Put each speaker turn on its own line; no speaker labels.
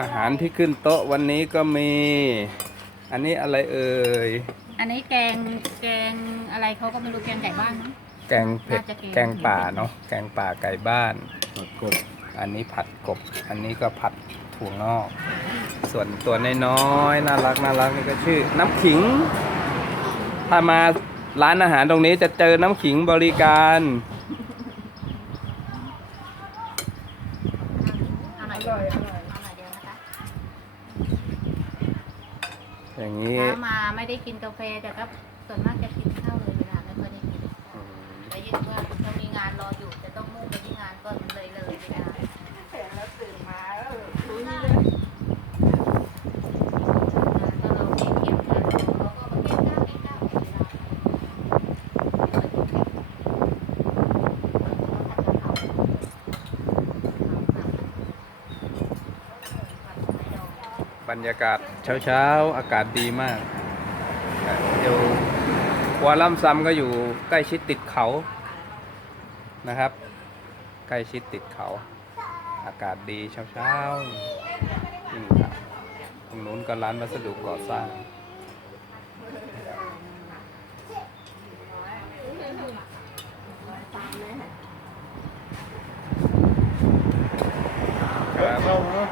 อาหารที่ขึ้นโต๊ะวันนี้ก็มี อันนี้อะไรเอ่ย
อันนี้แกงแกงอะไรเขาก็ไม่รู้แกงไก่บ้านมั้ง
แกงเผ็ด
น่าจะแกง
แกงป่าเนาะแกงป่าไก่บ้าน
กบ
อันนี้ผัดกบ อันนี้ก็ผัดถั่วงอก ส่วนตัวน้อยๆน่ารักน่ารักนี่ก็ชื่อ น้ำขิง ถ้ามาร้านอาหารตรงนี้จะเจอน้ำขิงบริการ
เอาหน่อยเดียวเอาหน่อยเดียวนะคะ
อย่างนี้
ถ้ามาไม่ได้กินกาแฟแต่ก็ส่วนมากจะกินข้าวเลยเวลาไม่ค่อยได้กิน
อืม
แล้วยิ่งว่าเรามีงานรออยู่จะต้องมุ่งไปที่งานก็มันเลยเลยเวลา
เห็นแล้วตื่นมาแล้วคุย
งาน
เลย
ก็เราเก็บเก็บงานเขาก็มาเก็บข้าวเก็บข้าวเวลา
บรรยากาศเช้าๆ อากาศดีมากอยู่วอลลัมซัมก็อยู่ใกล้ชิดติดเขานะครับ ใกล้ชิดติดเขา อากาศดีเช้าๆนี่ครับตรงนู้นก็ร้านวัสดุก่อสร้างครับ
เข้าเนาะ